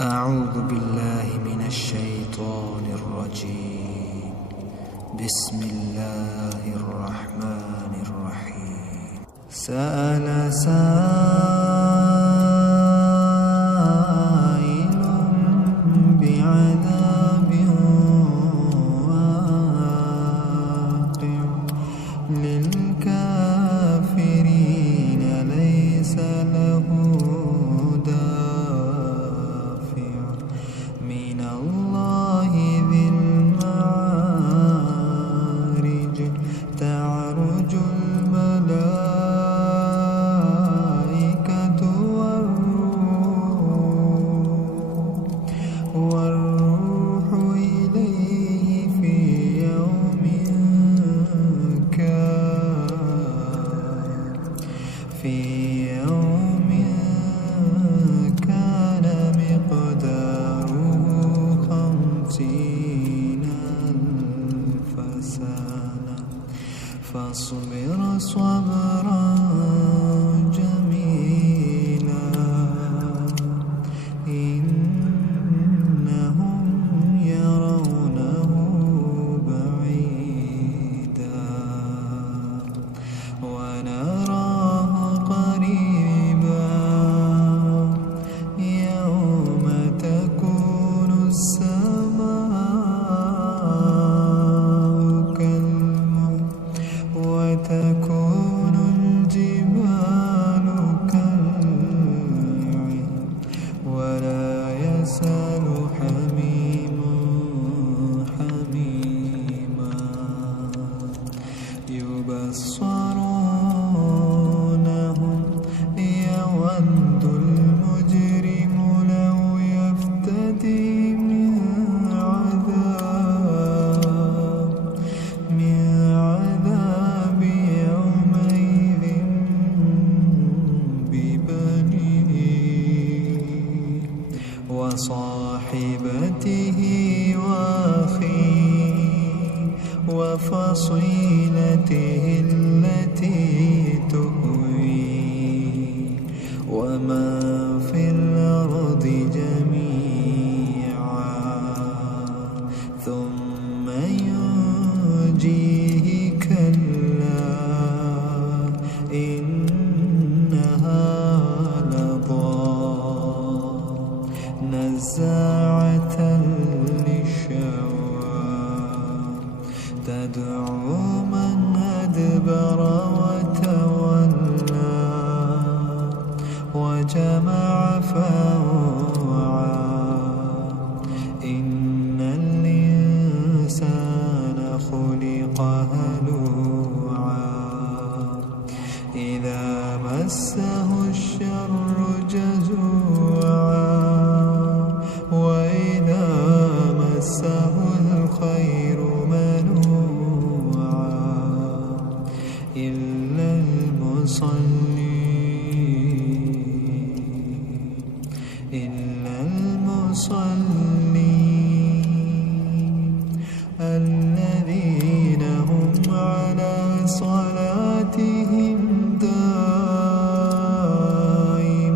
أعوذ بالله من الشيطان الرجيم. بسم الله الرحمن الرحيم. سأل سائل بعذاب واقع للكافرين ليس له من الله ذي المعارج تعرج الملائكة والروح إليه في يوم كان مقداره 50,000 سنة فاصبر صبرا جميلا إنهم يرونه بعيدا ونراه قريبا يوم تكون السماء كالمهل وتكون الجبال كالعهن ولا يسأل حميم حميما يبصرونهم يود المجرم لو يفتدي من عذاب يومئذ ببنيه وصاحبته وأخيه وفصيلته التي تؤويه ومن في الأرض جميعا ثم ينجيه كلا إنها لظى نزاعة للشوى تدعو من أدبر وتولى وجمع فأوعى إن الإنسان خلق هلوعا إذا مسه الشر جزوعا وإذا مسه الخير منوعا إلا المصلين الذين هم على صلاتهم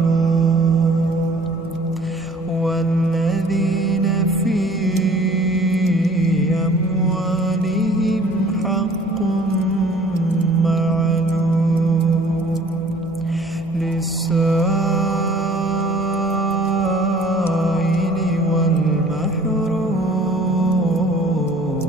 دائمون والذين في أموالهم حق معلوم للسائل والمحروم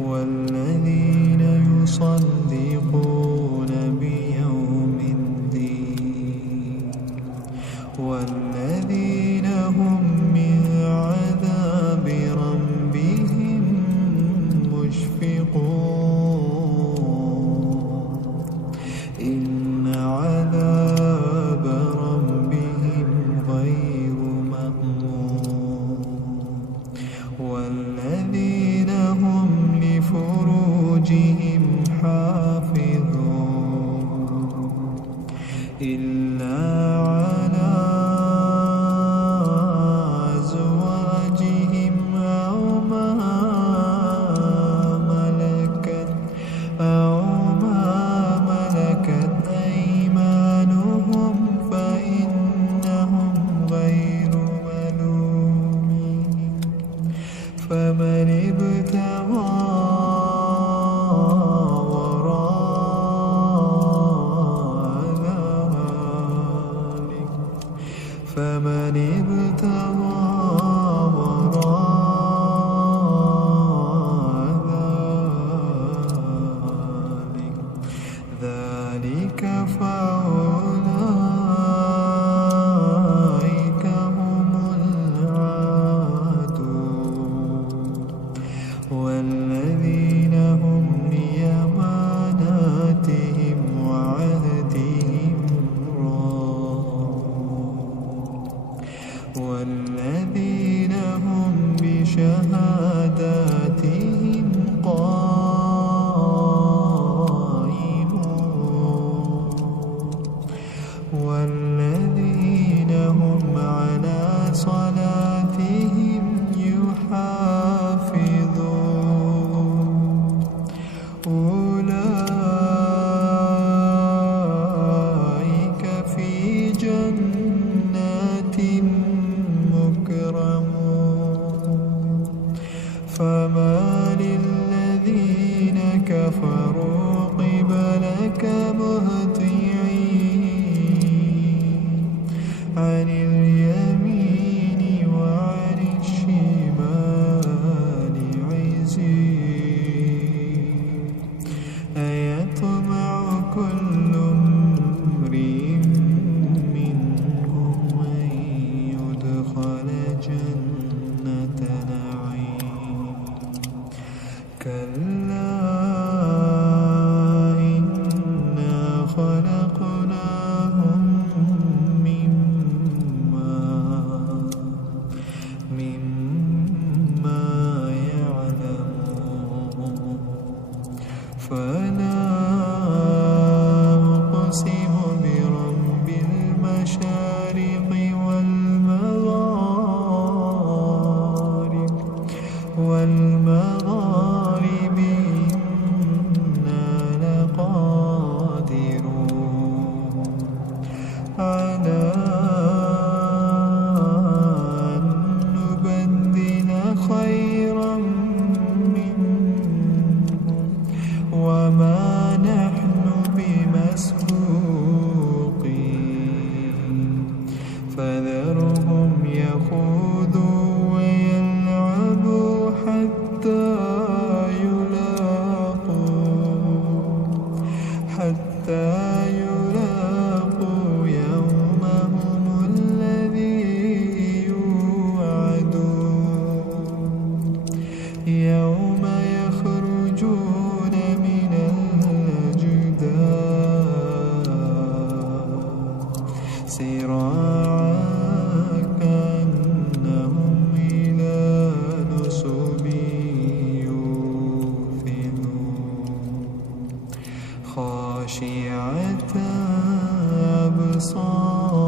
والذين يصدقون بيوم الدين والذين هم من عذاب ربهم مشفقون إن عذاب ربهم غير مأمون والذين هم لفروجهم حافظون إلا على أزواجهم أو ما ملكت فمن ابتغى وراء ذلك فأولئك هم العادون والذين هم لأماناتهم وعهدهم والذين هم بشهاداتهم قائمون والذين هم على صلاتهم يحافظون أولئك في جنات فما للذين كفروا قبلك مهطعين عن اليمين وعن الشمال عزين أيطمع كل امرئ منهم أن يدخل جنة نعيم كلا إنا خلقناهم مما يعلمون فلا أقسم برب المشارق والمغارب إنا لقادرون على أن نبدل خيرا منهم وما نحن بمسبوقين فذرهم يخوضوا حتى يلاقوا يومهم الذي يوعدون يوم يخرجون من الأجداث سراعا كأنهم إلى نصب خاشعة أبصارهم